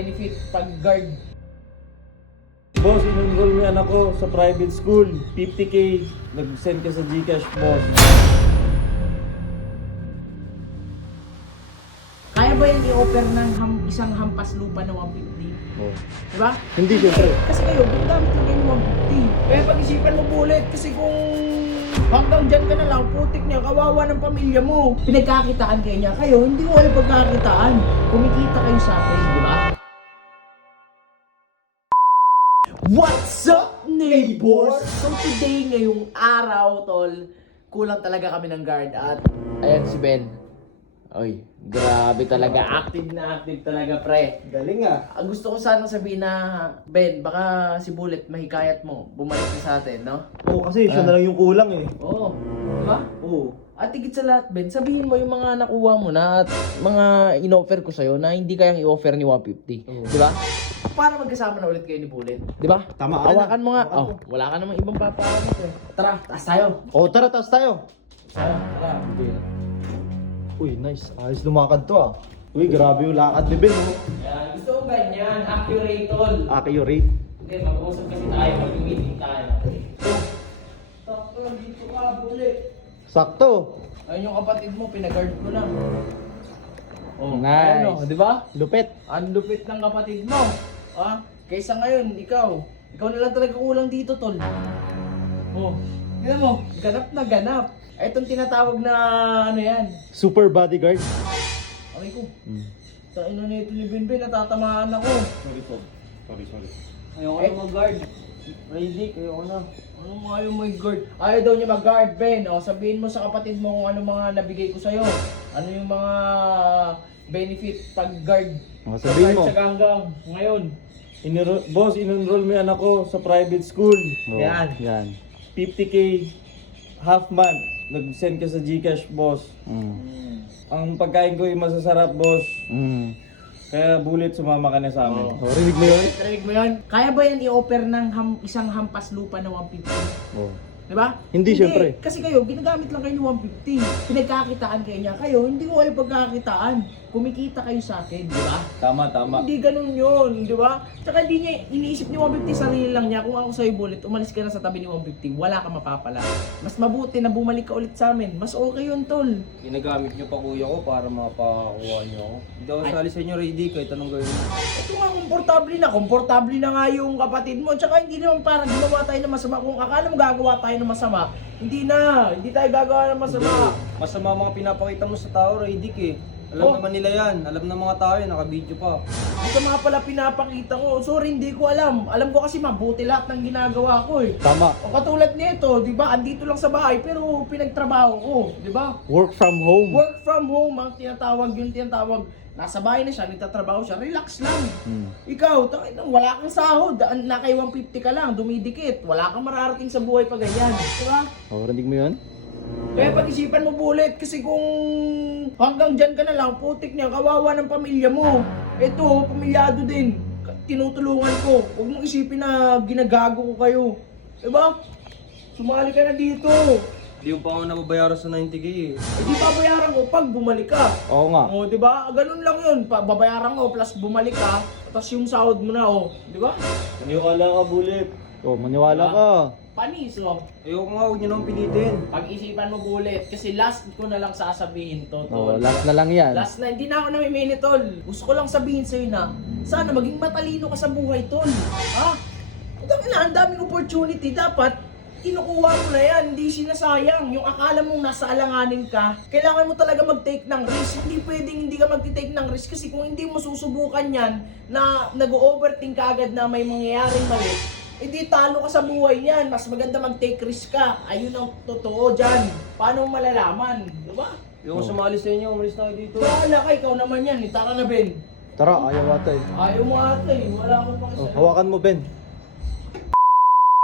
benefit pag guard. Boss, in-enroll mo yung anak ko sa private school. 50k. Nag-send ka sa Gcash, boss. Kaya ba yan i-offer ng isang hampas lupa na 150? Oh. Diba? Hindi, syempre. Kasi kayo, ginagamit lang kayo ng 150. Kaya pag-isipan mo bulit, kasi kung hanggang dyan ka na lang, putik niya, kawawa ng pamilya mo. Pinagkakitaan kayo niya, kayo, hindi ko kayo pagkakitaan. Kumikita kayo sa akin, di ba? What's up, neighbors? So today, ngayong araw, tol, kulang talaga kami ng guard at ayan si Ben. Oy, grabe talaga. Active na active talaga, pre. Galing ah. Gusto ko sana sabihin na, Ben, baka si Bullet mahikayat mo. Bumalik na sa atin, no? Oo, kasi siya na lang yung kulang eh. Oo. Diba? Oo. At higit sa lahat, Ben, sabihin mo yung mga nakuha mo na at mga in-offer ko sa'yo na hindi kayang i-offer ni 150. Oo. Diba? Para magkasama na ulit kayo ni Bullet. Diba? Tama ka na. Hawakan mo nga. Hawakan Oh, wala ka namang ibang papahamak eh. Tara, taas tayo. Oo, tara, taas tayo. Tara. Uy, nice. Ayos lumakad to ah. Uy, grabe yung lakad ni Ben, oh. Yan. Gusto ko ganyan. Accurate, tol. Accurate. Hindi, mag-uusap kasi tayo. Mag-meeting tayo. Sakto, dito ka, Bullet. Sakto. Ayun yung kapatid mo, pinag-guard ko lang. Oh, Nice. ayun, di ba? Lupit. Ang lupit ng kapatid mo. Ah, kaysa ngayon, ikaw na lang talaga kulang dito, tol. Oh, tignan mo, ganap na ganap. Itong tinatawag na ano yan. Super bodyguard. Aray ko. Tain na nito ni Benben, natatamaan ako. Sorry po. Sorry. Ayoko na mag-guard. Ready, ayoko na. Ano mga ayaw mo i-guard? Ayaw daw niya mag-guard, Ben. O, sabihin mo sa kapatid mo kung ano mga nabigay ko sa'yo. Ano yung mga benefit pag-guard. O, sabihin mo. Sa ganggang. Ngayon. Boss, in-enroll mo yung anak ko sa private school. Oh, yan. 50k half month. Nag-send ka sa Gcash, boss. Ang pagkain ko yung masasarap, boss. Kaya Bullet, sumama ka na sa amin. Oo. Rinig mo yun? Rinig mo yun? Kaya ba yan i-offer ng isang hampas lupa na 150? Oo. Diba? Hindi, syempre. Kasi kayo, ginagamit lang kayo ng 150. Pinagkakitaan kayo niya. Kayo, hindi ko kayo pagkakitaan. Kumikita kayo sa akin, di ba? Tama. Hindi ganun yun, di ba? Tsaka hindi niya, iniisip ni 150 sarili lang niya. Kung ako sa'yo, Bullet, umalis ka na sa tabi ni 150, wala ka mapapala. Mas mabuti na bumalik ka ulit sa amin. Mas okay yun, tol. Ginagamit niyo pa kuya ko para makapakuha niyo ako. Hindi ako sali sa inyo, ready, kahit anong gawin niyo. Ito nga, komportable na nga yung kapatid mo. Tsaka hindi naman para gumawa tayo ng masama. Kung akala mo gagawa tayo ng masama, hindi tayo gagawa ng masama. Masama mga pinapakita mo sa tao, ready eh. Alam naman nila yan, alam ng mga tao yan, naka-video pa. Ito mga pala pinapakita ko. Sorry, hindi ko alam. Alam ko kasi mabuti lahat ng ginagawa ko eh. Tama. O katulad nito, di ba? Andito lang sa bahay pero pinagtrabaho ko, di ba? Work from home. Work from home, ang tinatawag. Nasa bahay na siya, nagtatrabaho siya, relax lang. Ikaw, wala kang sahod, nakay 150 ka lang, dumidikit. Wala kang mararating sa buhay pa ganyan, di ba? Rinig mo yun? Kaya pag-isipan mo, Bullet, kasi kung hanggang dyan ka na lang, putik niya, kawawa ng pamilya mo. Ito, pamilyado din. Tinutulungan ko. Huwag mong isipin na ginagago ko kayo. Diba? Sumali ka na dito. Hindi mo pa ako nababayaran sa 90k eh. Hindi babayaran ko pag bumalik ka. Oo nga. O, diba? Ganun lang yun. Babayaran ko plus bumalik ka. Tapos yung sahod mo na, o. Diba? Maniwala ka, Bullet. Maniwala ka. Panis, o. Ayoko nga, huwag niyo naman pilitin. Pag-isipan mo, Bullet. Kasi last ko na lang sasabihin to, tol. Last na lang yan. Last na, hindi na ako namimili, tol. Gusto ko lang sabihin sa'yo na, sana maging matalino ka sa buhay, tol. Ha? Ang daming opportunity. Dapat, kinukuha mo na yan. Hindi sinasayang. Yung akala mong nasa alanganin ka, kailangan mo talaga mag-take ng risk. Hindi pwedeng hindi ka mag-take ng risk kasi kung hindi mo susubukan yan, na nag-overthink ka agad na may mangyayaring mali, hindi talo ka sa buhay niyan. Mas maganda mag-take risk ka. Ayun ang totoo dyan. Paano mo malalaman? Diba? Ayoko sumali sa inyo, umalis na kayo dito. Bahala ka, ikaw naman yan. Tara na, Ben. Tara, ayaw ata eh. Ayaw mo ata eh. Wala akong pakisabi. Hawakan mo, Ben.